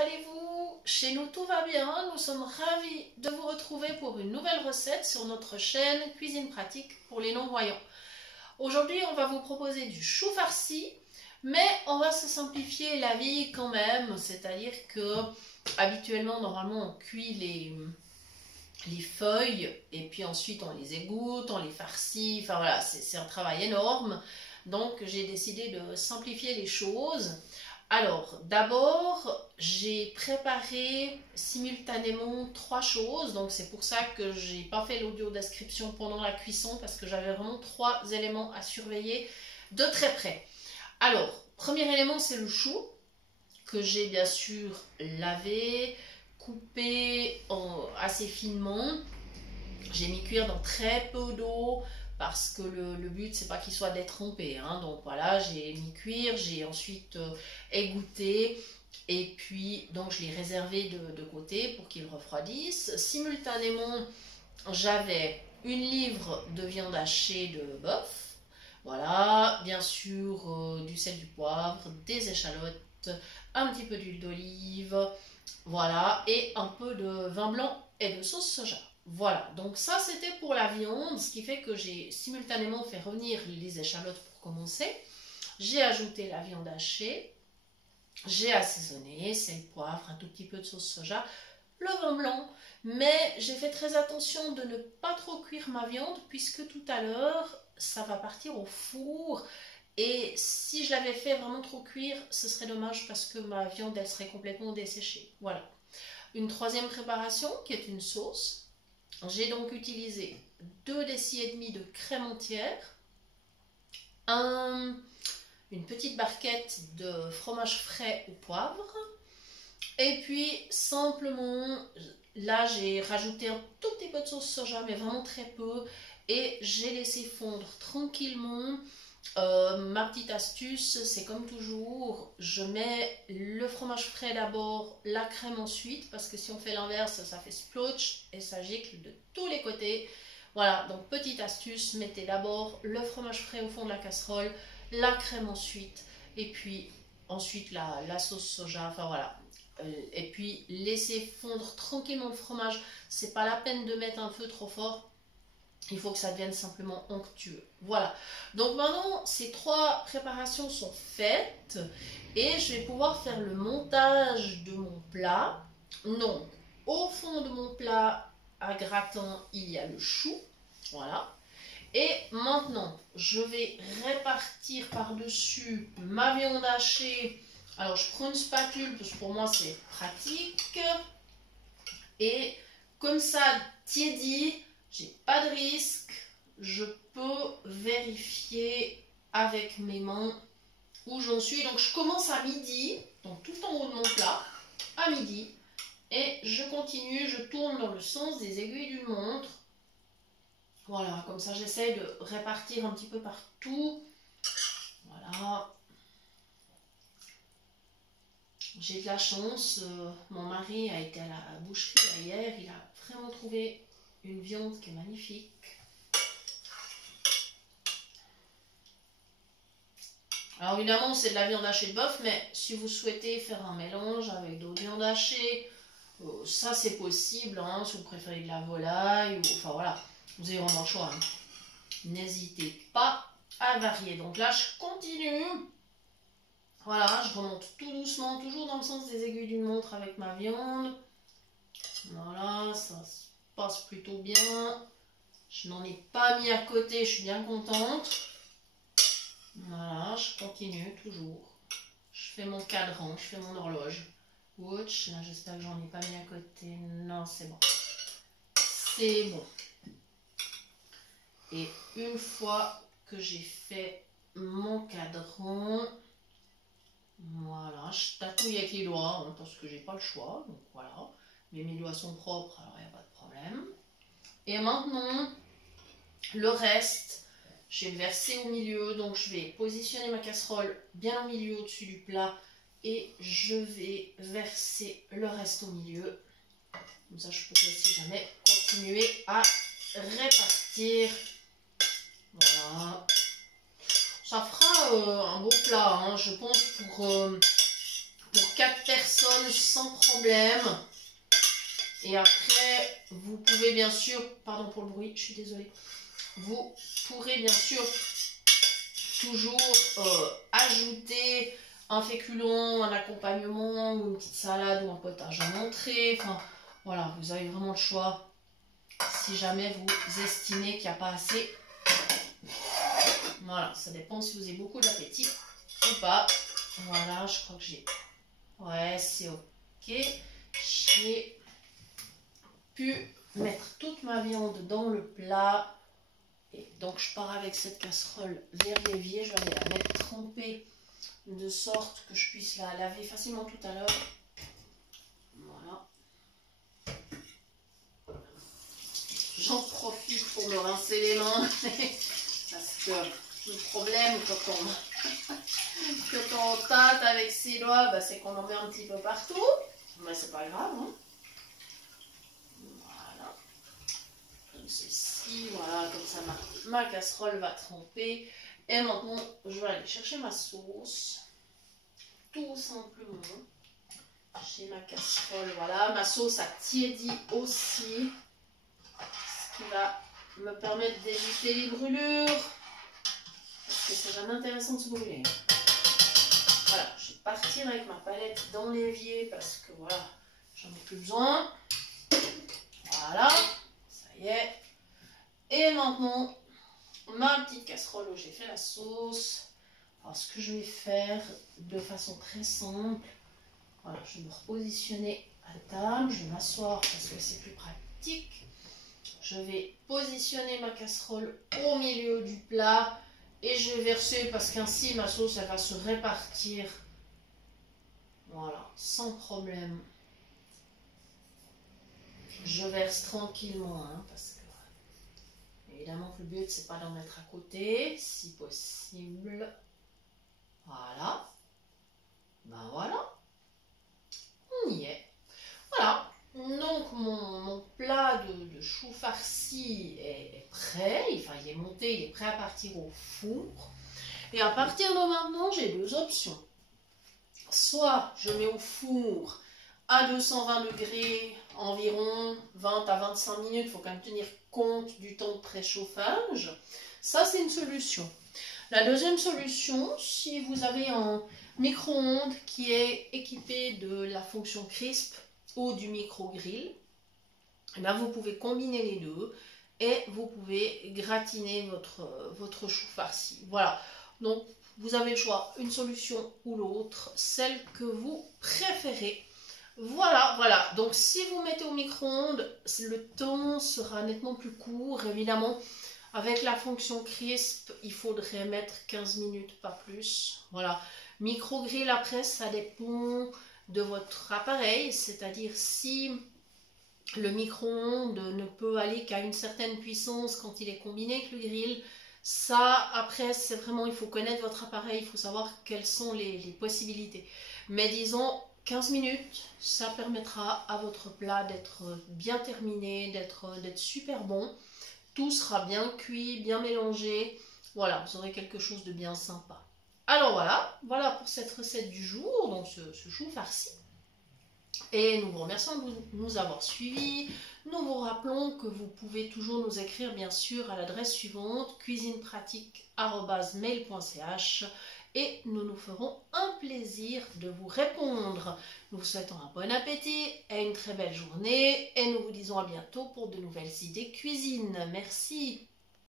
allez-vous? Chez nous tout va bien, nous sommes ravis de vous retrouver pour une nouvelle recette sur notre chaîne Cuisine Pratique pour les non-voyants. Aujourd'hui on va vous proposer du chou farci, mais on va se simplifier la vie quand même, c'est-à-dire que habituellement normalement on cuit les feuilles et puis ensuite on les égoutte, on les farcit, enfin voilà, c'est un travail énorme. Donc j'ai décidé de simplifier les choses. Alors d'abord j'ai préparé simultanément 3 choses, donc c'est pour ça que j'ai pas fait l'audio description pendant la cuisson parce que j'avais vraiment 3 éléments à surveiller de très près. Alors premier élément c'est le chou que j'ai bien sûr lavé, coupé assez finement. J'ai mis cuire dans très peu d'eau parce que le but c'est pas qu'il soit détrempé, hein. Donc voilà, j'ai mis cuire, j'ai ensuite égoutté et puis donc je l'ai réservé de côté pour qu'il refroidisse. Simultanément j'avais 1 livre de viande hachée de bœuf, voilà, bien sûr du sel, du poivre, des échalotes, un petit peu d'huile d'olive, voilà, et un peu de vin blanc et de sauce soja. Voilà, donc ça c'était pour la viande, ce qui fait que j'ai simultanément fait revenir les échalotes pour commencer. J'ai ajouté la viande hachée, j'ai assaisonné, sel, poivre, un tout petit peu de sauce soja, le vin blanc, mais j'ai fait très attention de ne pas trop cuire ma viande puisque tout à l'heure ça va partir au four. Et si je l'avais fait vraiment trop cuire, ce serait dommage parce que ma viande elle serait complètement desséchée. Voilà. Une troisième préparation qui est une sauce. J'ai donc utilisé 2 décis et demi de crème entière, une petite barquette de fromage frais au poivre, et puis simplement, là j'ai rajouté un tout petit peu de sauce soja, mais vraiment très peu, et j'ai laissé fondre tranquillement. Ma petite astuce, c'est comme toujours, je mets le fromage frais d'abord, la crème ensuite, parce que si on fait l'inverse, ça fait splotch et ça gicle de tous les côtés. Voilà, donc petite astuce, mettez d'abord le fromage frais au fond de la casserole, la crème ensuite, et puis ensuite la sauce soja, enfin voilà. Et puis laissez fondre tranquillement le fromage, c'est pas la peine de mettre un feu trop fort. Il faut que ça devienne simplement onctueux. Voilà. Donc maintenant, ces 3 préparations sont faites et je vais pouvoir faire le montage de mon plat. Donc, au fond de mon plat à gratin, il y a le chou. Voilà. Et maintenant, je vais répartir par-dessus ma viande hachée. Alors, je prends une spatule parce que pour moi, c'est pratique. Et comme ça, tiédit, j'ai pas de risque, je peux vérifier avec mes mains où j'en suis. Donc je commence à midi, donc tout en haut de mon plat, à midi, et je continue, je tourne dans le sens des aiguilles d'une montre. Voilà, comme ça j'essaie de répartir un petit peu partout. Voilà. J'ai de la chance, mon mari a été à la boucherie hier, il a vraiment trouvé une viande qui est magnifique. Alors évidemment c'est de la viande hachée de bœuf, mais si vous souhaitez faire un mélange avec d'autres viandes hachées, ça c'est possible, hein, si vous préférez de la volaille, ou, enfin voilà, vous avez vraiment le choix. Hein. N'hésitez pas à varier. Donc là je continue. Voilà, je remonte tout doucement, toujours dans le sens des aiguilles d'une montre avec ma viande. Voilà, ça se passe plutôt bien. Je n'en ai pas mis à côté, je suis bien contente. Voilà, je continue toujours. Je fais mon cadran, je fais mon horloge. Ouch, là j'espère que j'en ai pas mis à côté. Non, c'est bon. C'est bon. Et une fois que j'ai fait mon cadran, voilà, je tatouille avec les doigts hein, parce que j'ai pas le choix. Donc voilà. Mais mes doigts sont propres, alors il n'y a pas de problème. Et maintenant, le reste, je vais le verser au milieu. Donc je vais positionner ma casserole bien au milieu au-dessus du plat. Et je vais verser le reste au milieu. Comme ça, je pourrai si jamais continuer à répartir. Voilà. Ça fera un beau plat, hein, je pense, pour 4 personnes sans problème. Et après, vous pouvez bien sûr, pardon pour le bruit, je suis désolée, vous pourrez bien sûr toujours ajouter un féculent, un accompagnement, ou une petite salade ou un potage en entrée. Enfin, voilà, vous avez vraiment le choix si jamais vous estimez qu'il n'y a pas assez. Voilà, ça dépend si vous avez beaucoup d'appétit ou pas. Voilà, je crois que j'ai... Ouais, c'est ok. J'ai pu mettre toute ma viande dans le plat. Et donc, je pars avec cette casserole vers l'évier. Je vais aller la mettre trempée de sorte que je puisse la laver facilement tout à l'heure. Voilà. J'en profite pour me rincer les mains. Parce que le problème quand on tâte avec ses doigts, bah, c'est qu'on en met un petit peu partout. Mais c'est pas grave. Hein. Voilà. Comme ceci. Voilà, comme ça ma casserole va tremper. Et maintenant, je vais aller chercher ma sauce. Tout simplement. J'ai ma casserole. Voilà, ma sauce a tiédi aussi. Ce qui va me permettre d'éviter les brûlures. Parce que c'est jamais intéressant de se brûler. Voilà, je vais partir avec ma palette dans l'évier parce que voilà, j'en ai plus besoin. Voilà, ça y est. Et maintenant, ma petite casserole où j'ai fait la sauce. Alors, ce que je vais faire de façon très simple, voilà, je vais me repositionner à table, je vais m'asseoir parce que c'est plus pratique. Je vais positionner ma casserole au milieu du plat et je vais verser parce qu'ainsi ma sauce elle va se répartir. Voilà, sans problème. Je verse tranquillement hein, parce que évidemment que le but c'est pas d'en mettre à côté, si possible. Voilà. Ben voilà. On y est. Voilà. Donc mon plat de chou farci est prêt. Enfin, il est monté, il est prêt à partir au four. Et à partir de maintenant, j'ai deux options. Soit je mets au four à 220 degrés environ 20 à 25 minutes. Il faut quand même tenir compte du temps de préchauffage. Ça, c'est une solution. La deuxième solution, si vous avez un micro-ondes qui est équipé de la fonction crisp ou du micro-grill, là vous pouvez combiner les deux et vous pouvez gratiner votre chou farci. Voilà, donc vous avez le choix, une solution ou l'autre, celle que vous préférez. Voilà, voilà. Donc si vous mettez au micro-ondes, le temps sera nettement plus court, évidemment. Avec la fonction crisp, il faudrait mettre 15 minutes, pas plus. Voilà. Micro-grill, après, ça dépend de votre appareil. C'est-à-dire si le micro-ondes ne peut aller qu'à une certaine puissance quand il est combiné avec le grill, ça, après, c'est vraiment, il faut connaître votre appareil, il faut savoir quelles sont les possibilités. Mais disons, 15 minutes, ça permettra à votre plat d'être bien terminé, d'être super bon. Tout sera bien cuit, bien mélangé. Voilà, vous aurez quelque chose de bien sympa. Alors voilà pour cette recette du jour, donc ce chou farci. Et nous vous remercions de nous avoir suivis. Nous vous rappelons que vous pouvez toujours nous écrire bien sûr à l'adresse suivante cuisinepratique@mail.ch et nous nous ferons un plaisir de vous répondre. Nous vous souhaitons un bon appétit et une très belle journée et nous vous disons à bientôt pour de nouvelles idées cuisine. Merci.